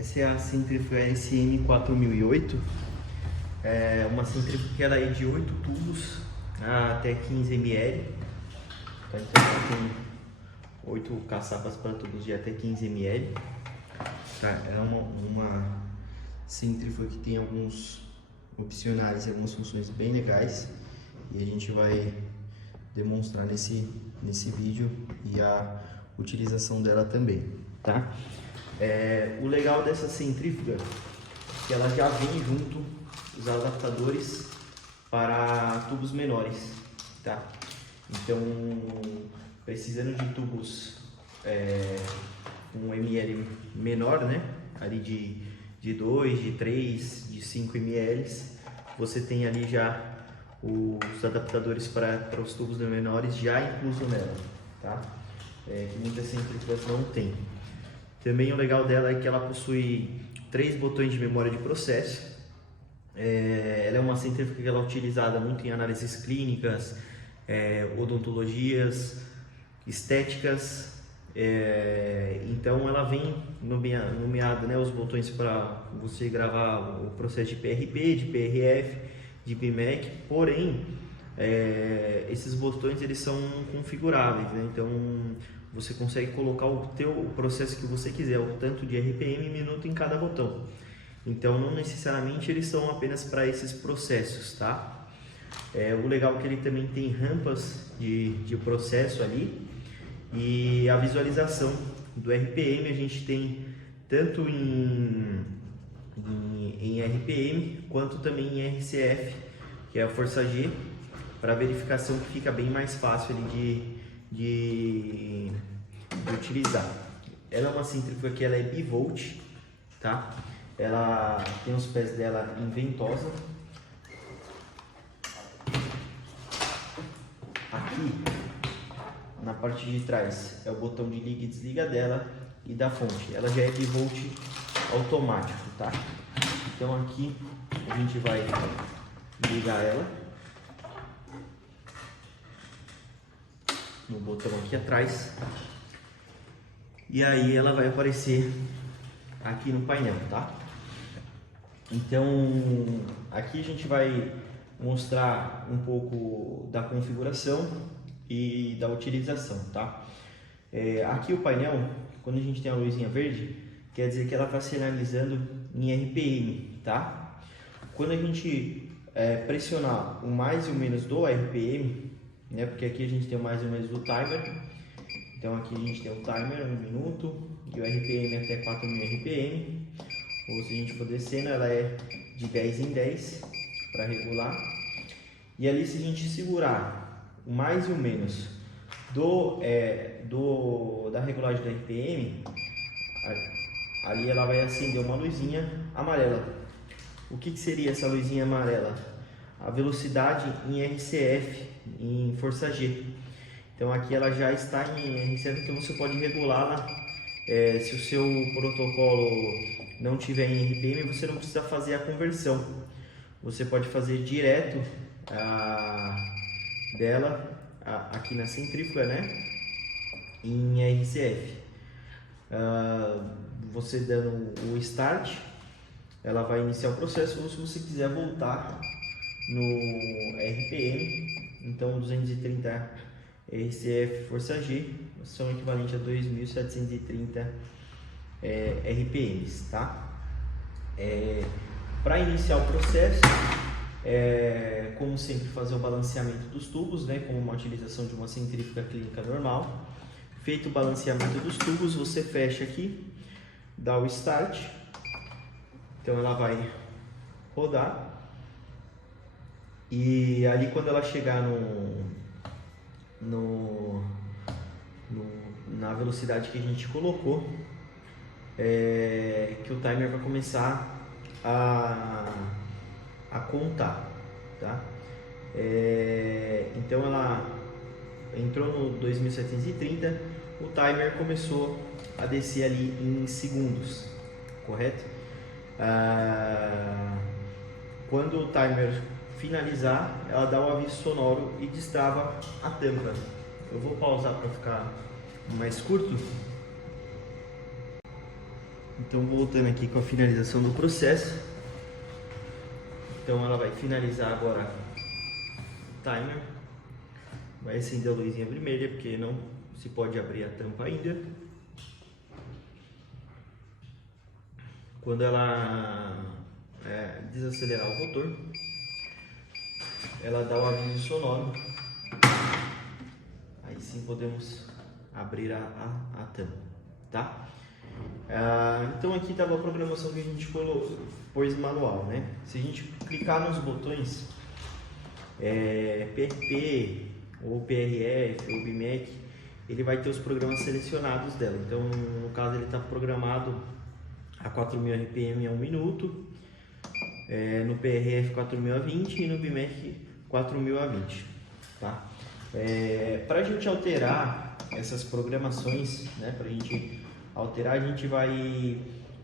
Essa é a centrífuga SM 4008. É uma centrífuga que ela é de 8 tubos até 15 ml. Então ela tem 8 caçapas para tubos de até 15 ml. Tá? Ela é uma centrífuga que tem alguns opcionais e algumas funções bem legais. E a gente vai demonstrar nesse vídeo e a utilização dela também, tá? O legal dessa centrífuga é que ela já vem junto os adaptadores para tubos menores, tá? Então, precisando de tubos um ml menor, né? Ali de 2, de 3, de 5 ml, você tem ali já os adaptadores para os tubos menores já incluso nela, tá? Que muitas centrífugas não tem. Também o legal dela é que ela possui 3 botões de memória de processo. Ela é uma centrífuga que ela é utilizada muito em análises clínicas, odontologias, estéticas. Então ela vem nomeada, né, os botões para você gravar o processo de PRP, de PRF, de PMEC, porém esses botões eles são configuráveis, né? Então você consegue colocar o processo que você quiser, o tanto de RPM e minuto em cada botão. Então não necessariamente eles são apenas para esses processos, tá? O legal é que ele também tem rampas de processo ali, e a visualização do RPM a gente tem tanto em RPM quanto também em RCF, que é a força G, para verificação, que fica bem mais fácil ali de utilizar. Ela é uma centrífuga que ela é bivolt, tá? Ela tem os pés dela em ventosa. Aqui na parte de trás é o botão de liga e desliga dela e da fonte. Ela já é bivolt automático, tá? Então aqui a gente vai ligar ela no botão aqui atrás, e aí ela vai aparecer aqui no painel, tá? Então aqui a gente vai mostrar um pouco da configuração e da utilização, tá? Aqui o painel, quando a gente tem a luzinha verde, quer dizer que ela está sinalizando em RPM, tá? Quando a gente pressionar o mais e o menos do RPM, né? Porque aqui a gente tem o mais e o menos do timer. Então aqui a gente tem o timer 1 minuto e o RPM até 4000 RPM. Ou se a gente for descendo, ela é de 10 em 10 para regular. E ali, se a gente segurar o mais e o menos da regulagem do RPM, ali ela vai acender uma luzinha amarela. O que seria essa luzinha amarela? A velocidade em RCF, em força G. Então aqui ela já está em RCF, então você pode regulá-la. Se o seu protocolo não tiver em RPM, você não precisa fazer a conversão. Você pode fazer direto dela aqui na centrífuga, né, em RCF. Você dando o start, ela vai iniciar o processo. Ou se você quiser voltar no RPM, então 230 RCF força G são equivalentes a 2730 RPMs, tá? Para iniciar o processo, como sempre, fazer o balanceamento dos tubos, né, como uma utilização de uma centrífuga clínica normal. Feito o balanceamento dos tubos, você fecha aqui, dá o start, então ela vai rodar, e ali quando ela chegar na velocidade que a gente colocou, que o timer vai começar a contar, tá? Então ela entrou no 2730, o timer começou a descer ali em segundos, correto? Quando o timer finalizar, ela dá o aviso sonoro e destrava a tampa. Eu vou pausar para ficar mais curto. Então, voltando aqui com a finalização do processo. Então, ela vai finalizar agora o timer. Vai acender a luzinha vermelha, porque não se pode abrir a tampa ainda. Quando ela desacelerar o motor, ela dá o aviso sonoro. Aí sim podemos abrir a tampa, tá? Então aqui estava a programação que a gente pôs manual, né? Se a gente clicar nos botões PRP ou PRF ou BMEC, ele vai ter os programas selecionados dela. Então no caso ele está programado a 4.000 RPM a 1 minuto, no PRF 4.000 a 20 e no BMEC 4.000 a 20, tá? Para a gente alterar essas programações, né, para a gente alterar, a gente vai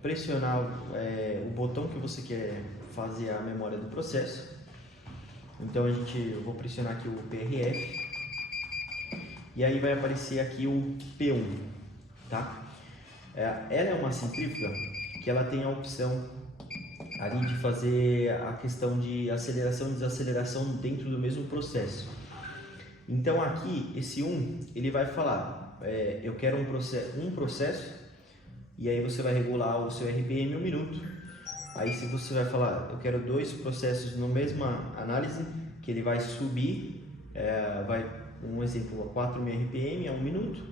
pressionar o botão que você quer fazer a memória do processo. Então eu vou pressionar aqui o PRF e aí vai aparecer aqui o P1, tá? Ela é uma centrífuga que ela tem a opção ali de fazer a questão de aceleração e desaceleração dentro do mesmo processo. Então aqui, esse 1, ele vai falar, eu quero um processo, e aí você vai regular o seu RPM 1 minuto. Aí se você vai falar, eu quero 2 processos na mesma análise, que ele vai subir, um exemplo, a 4.000 RPM a 1 minuto,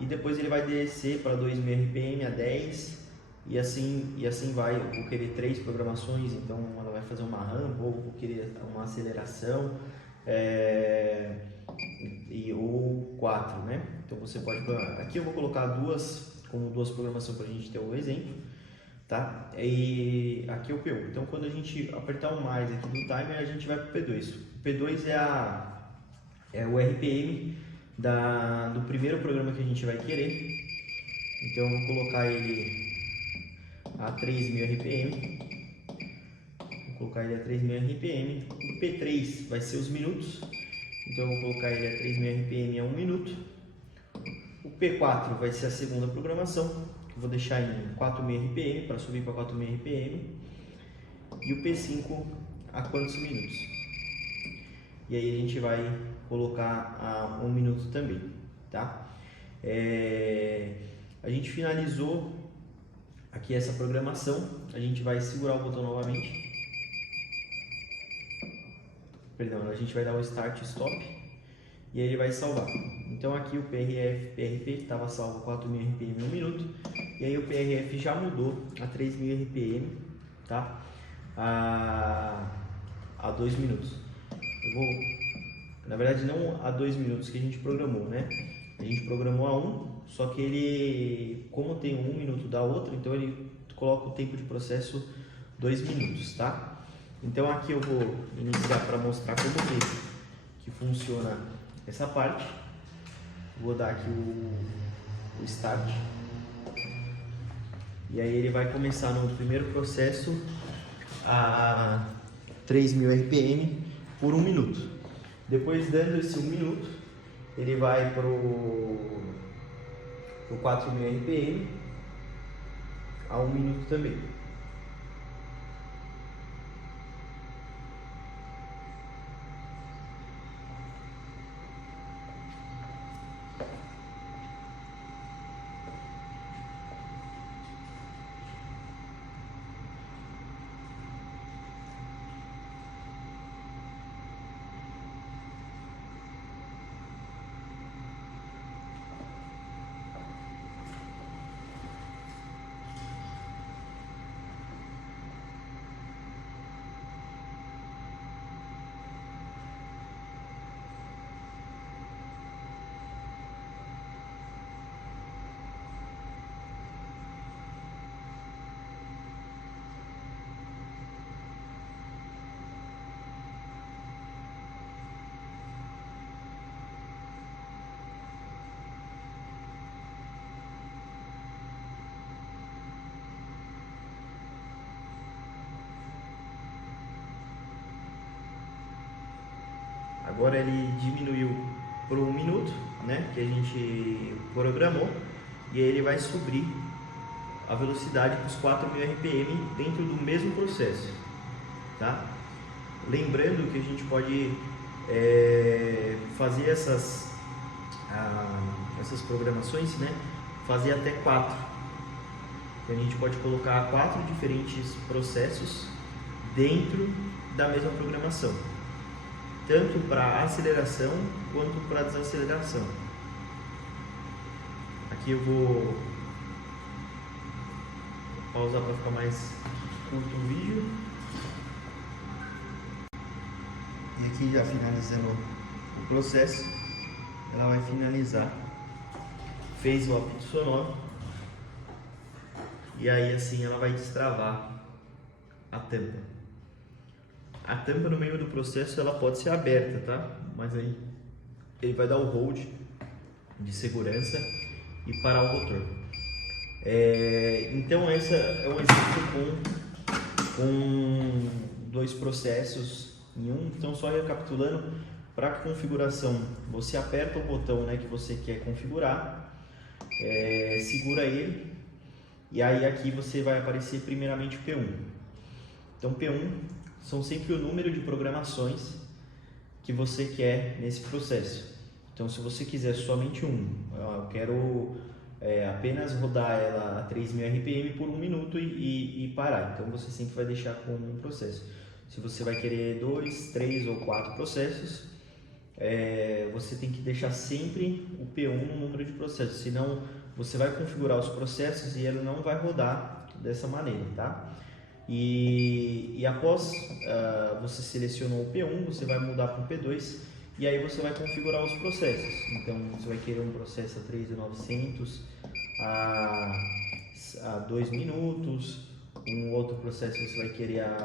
e depois ele vai descer para 2.000 RPM a 10, e assim vai. Eu vou querer 3 programações, então ela vai fazer uma rampa, ou vou querer uma aceleração, ou 4, né? Então você pode, aqui eu vou colocar como duas programações para a gente ter um exemplo, tá? E aqui é o P1. Então quando a gente apertar o mais aqui no timer, a gente vai para o P2. O P2 é o RPM do primeiro programa que a gente vai querer. Então eu vou colocar ele a 3.000 RPM. Vou colocar ele a 3.000 RPM. O P3 vai ser os minutos. Então eu vou colocar ele a 3.000 RPM a 1 minuto. O P4 vai ser a segunda programação, que eu vou deixar em 4.000 RPM para subir para 4.000 RPM. E o P5 a quantos minutos? E aí a gente vai colocar a 1 minuto também, tá? A gente finalizou aqui essa programação. A gente vai segurar o botão novamente. Perdão, a gente vai dar o Start e Stop e aí ele vai salvar. Então aqui o PRP estava salvo 4.000 RPM em 1 minuto, e aí o PRF já mudou a 3.000 RPM, tá? A 2 minutos. Na verdade não a 2 minutos que a gente programou, né? A gente programou a 1, só que ele, como tem 1 minuto da outra, então ele coloca o tempo de processo 2 minutos, tá? Então aqui eu vou iniciar para mostrar como que funciona essa parte. Vou dar aqui o Start. E aí ele vai começar no primeiro processo a 3.000 RPM por 1 minuto. Depois, dando esse 1 minuto, ele vai para o 4.000 RPM a 1 minuto também. Agora ele diminuiu para 1 minuto, né, que a gente programou, e aí ele vai subir a velocidade para os 4.000 RPM dentro do mesmo processo, tá? Lembrando que a gente pode fazer essas programações, né? Fazer até 4. Então a gente pode colocar 4 diferentes processos dentro da mesma programação, tanto para aceleração quanto para desaceleração. Aqui eu vou pausar para ficar mais curto o vídeo. E aqui já finalizando o processo, ela vai finalizar, fez o apito sonoro, e aí assim ela vai destravar a tampa. A tampa no meio do processo ela pode ser aberta, tá? Mas aí ele vai dar o hold de segurança e parar o motor. Então essa é um exemplo com 2 processos em um. Então só recapitulando, para configuração você aperta o botão, né, que você quer configurar, segura ele, e aí aqui você vai aparecer primeiramente o P1. Então P1 são sempre o número de programações que você quer nesse processo. Então se você quiser somente eu quero apenas rodar ela a 3.000 RPM por 1 minuto e parar, então você sempre vai deixar com um processo. Se você vai querer 2, 3 ou 4 processos, você tem que deixar sempre o P1 no número de processos, senão você vai configurar os processos e ele não vai rodar dessa maneira, tá? E após você selecionou o P1, você vai mudar para o P2 e aí você vai configurar os processos. Então você vai querer um processo a 3.900 a 2 minutos, um outro processo você vai querer a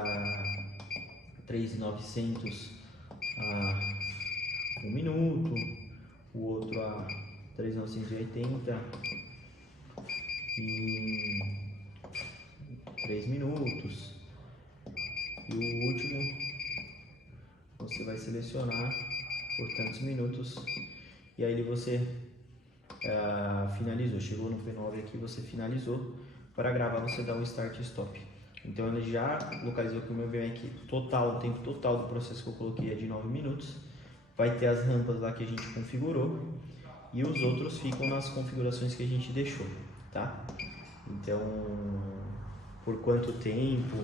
3.900 a 1 minuto, o outro a 3.980 em 3 minutos, e o último você vai selecionar por tantos minutos, e aí você finalizou, chegou no P9 aqui, você finalizou. Para gravar você dá um start e stop. Então ele já localizou que o meu VMAX total, o tempo total do processo que eu coloquei é de 9 minutos. Vai ter as rampas lá que a gente configurou e os outros ficam nas configurações que a gente deixou, tá? Então, por quanto tempo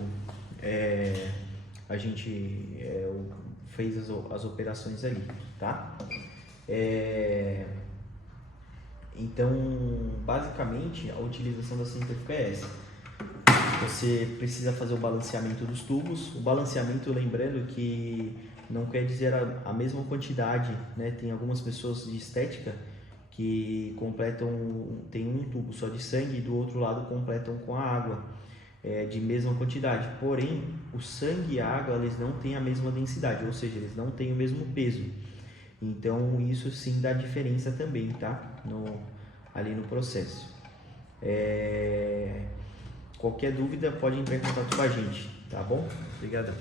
a gente fez as operações ali, tá? Então, basicamente, a utilização da centrífuga é essa. Você precisa fazer o balanceamento dos tubos. O balanceamento, lembrando que não quer dizer a mesma quantidade, né? Tem algumas pessoas de estética que tem um tubo só de sangue e do outro lado completam com a água de mesma quantidade. Porém, o sangue e a água eles não têm a mesma densidade, ou seja, eles não têm o mesmo peso. Então isso sim dá diferença também, tá? Ali no processo. Qualquer dúvida pode entrar em contato com a gente, tá bom? Obrigadão.